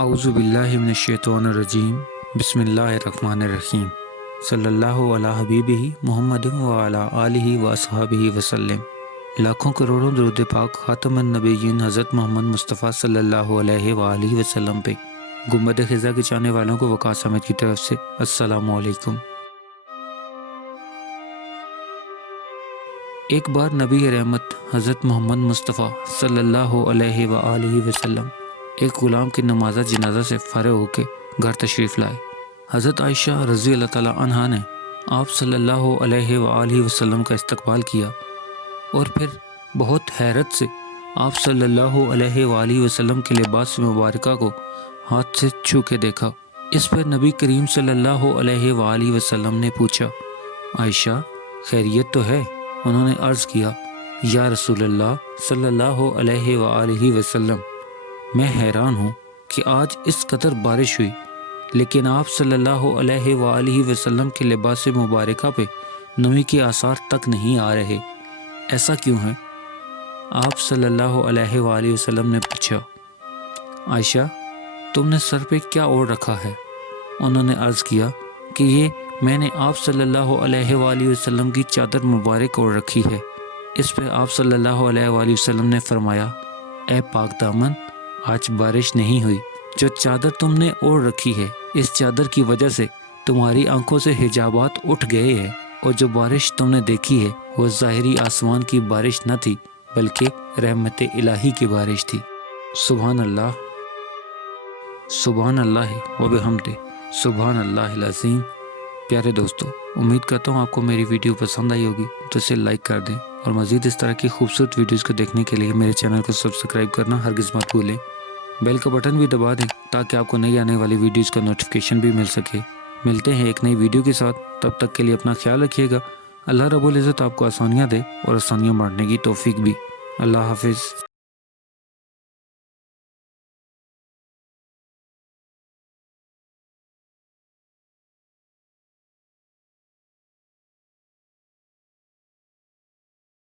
اعوذ باللہ من الشیطان الرجیم بسم اللہ الرحمن الرحیم صلی اللہ علی حبیبہ محمد وعلی آلہ واصحابہ وسلم۔ لاکھوں کروڑوں درود پاک خاتم النبیین حضرت محمد مصطفیٰ صلی اللہ علیہ وآلہ وسلم پہ۔ گنبد خزا کے چاہنے والوں کو وقاص احمد کی طرف سے السلام علیکم۔ ایک بار نبی رحمت حضرت محمد مصطفیٰ صلی اللہ علیہ وآلہ وسلم ایک غلام کی نماز جنازہ سے فارغ ہو کے گھر تشریف لائے۔ حضرت عائشہ رضی اللہ تعالیٰ عنہا نے آپ صلی اللہ علیہ وآلہ وسلم کا استقبال کیا اور پھر بہت حیرت سے آپ صلی اللہ علیہ وآلہ وسلم کے لباس مبارکہ کو ہاتھ سے چھو کے دیکھا۔ اس پر نبی کریم صلی اللہ علیہ وآلہ وسلم نے پوچھا، عائشہ خیریت تو ہے؟ انہوں نے عرض کیا، یا رسول اللہ صلی اللہ علیہ وآلہ وسلم، میں حیران ہوں کہ آج اس قدر بارش ہوئی لیکن آپ صلی اللہ علیہ وآلہ وسلم کے لباس مبارکہ پہ نمی کے آثار تک نہیں آ رہے، ایسا کیوں ہے؟ آپ صلی اللہ علیہ وآلہ وسلم نے پوچھا، عائشہ تم نے سر پہ کیا اوڑھ رکھا ہے؟ انہوں نے عرض کیا کہ یہ میں نے آپ صلی اللہ علیہ وآلہ وسلم کی چادر مبارک اوڑھ رکھی ہے۔ اس پہ آپ صلی اللہ علیہ وآلہ وسلم نے فرمایا، اے پاک دامن، آج بارش نہیں ہوئی، جو چادر تم نے اوڑھ رکھی ہے اس چادر کی وجہ سے تمہاری آنکھوں سے حجابات اٹھ گئے ہیں، اور جو بارش تم نے دیکھی ہے وہ ظاہری آسمان کی بارش نہ تھی بلکہ رحمت الہی کی بارش تھی۔ سبحان اللہ، سبحان اللہ و بحمدہ، سبحان اللہ العظیم۔ پیارے دوستو، امید کرتا ہوں آپ کو میری ویڈیو پسند آئی ہوگی تو اسے لائک کر دیں، اور مزید اس طرح کی خوبصورت ویڈیوز کو دیکھنے کے لیے میرے چینل کو سبسکرائب کرنا ہرگز مت بھولیں۔ بیل کا بٹن بھی دبا دیں تاکہ آپ کو نئی آنے والی ویڈیوز کا نوٹیفیکیشن بھی مل سکے۔ ملتے ہیں ایک نئی ویڈیو کے ساتھ، تب تک کے لیے اپنا خیال رکھیے گا۔ اللہ رب العزت آپ کو آسانیاں دے اور آسانیاں بانٹنے کی توفیق بھی۔ اللہ حافظ۔